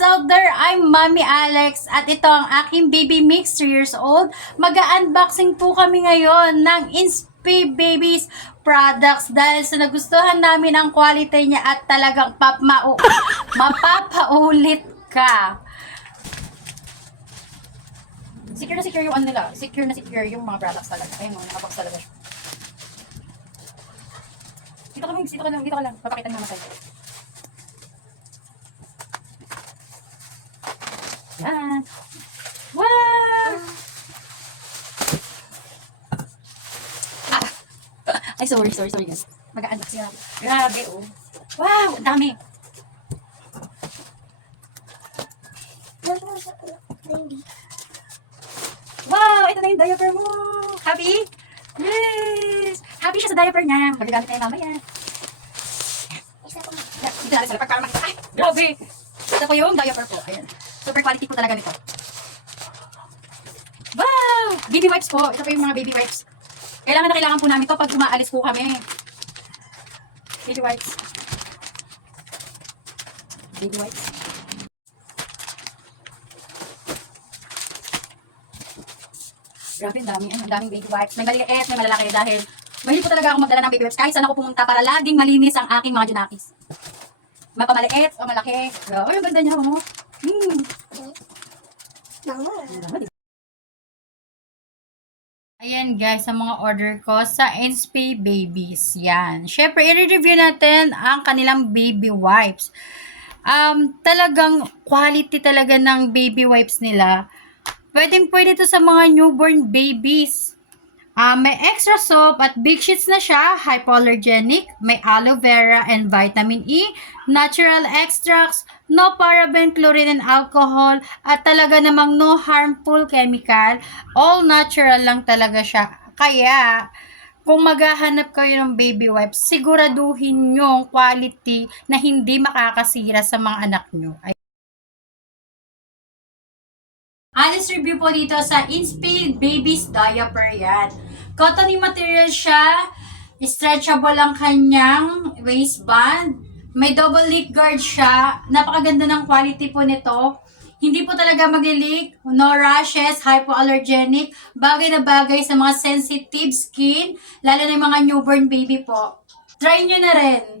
mamas out there, I'm Mommy Alex at ito ang aking baby mix, 3 years old. Mag-unboxing po kami ngayon ng Inspi Babies products dahil sa nagustuhan namin ang quality niya at talagang mapapaulit ka. Secure na secure yung ano nila. Secure na secure yung mga products talaga. Ayun mo, nakabox talaga siya. Dito ka lang. Papakita naman sa'yo. Yan. Wow! Ay, sorry guys. Mag-unboxing ako. Grabe, oh. Wow! Ang dami. Wow! Ito na yung diaper mo. Happy? Yes! Happy siya sa diaper niya. Magagamit na yung mamaya. Dito natin sa lapag para makita. Ay! Grabe! Ito po yung diaper po. Ayan. Super quality po talaga nito. Wow! Baby wipes po. Ito po yung mga baby wipes. Kailangan po namin to pag umaalis po kami. Baby wipes. Baby wipes. Grabe, ang dami. Ang daming baby wipes. May maliit, may malalaki dahil mahilig po talaga ako magdala ng baby wipes kahit saan ako pumunta para laging malinis ang aking mga junakis. Mapamaliit o malaki. Ay, ang ganda niya, oh. Ayan guys, ang mga order ko sa Inspi Babies. Yan. Syempre, i-review natin ang kanilang baby wipes. Talagang quality talaga ng baby wipes nila. Pwede ito sa mga newborn babies. May extra soap at big sheets na siya, hypoallergenic, may aloe vera and vitamin E, natural extracts, no paraben, chlorine and alcohol, at talaga namang no harmful chemical. All natural lang talaga siya. Kaya, kung maghahanap kayo ng baby wipes, siguraduhin yung quality na hindi makakasira sa mga anak nyo. Honest review po dito sa Inspi Babies Diaper yan. Cotton material siya. Stretchable ang kanyang waistband. May double leak guard siya. Napakaganda ng quality po nito. Hindi po talaga mag-leak. No rashes, hypoallergenic. Bagay na bagay sa mga sensitive skin. Lalo na yung mga newborn baby po. Try nyo na rin.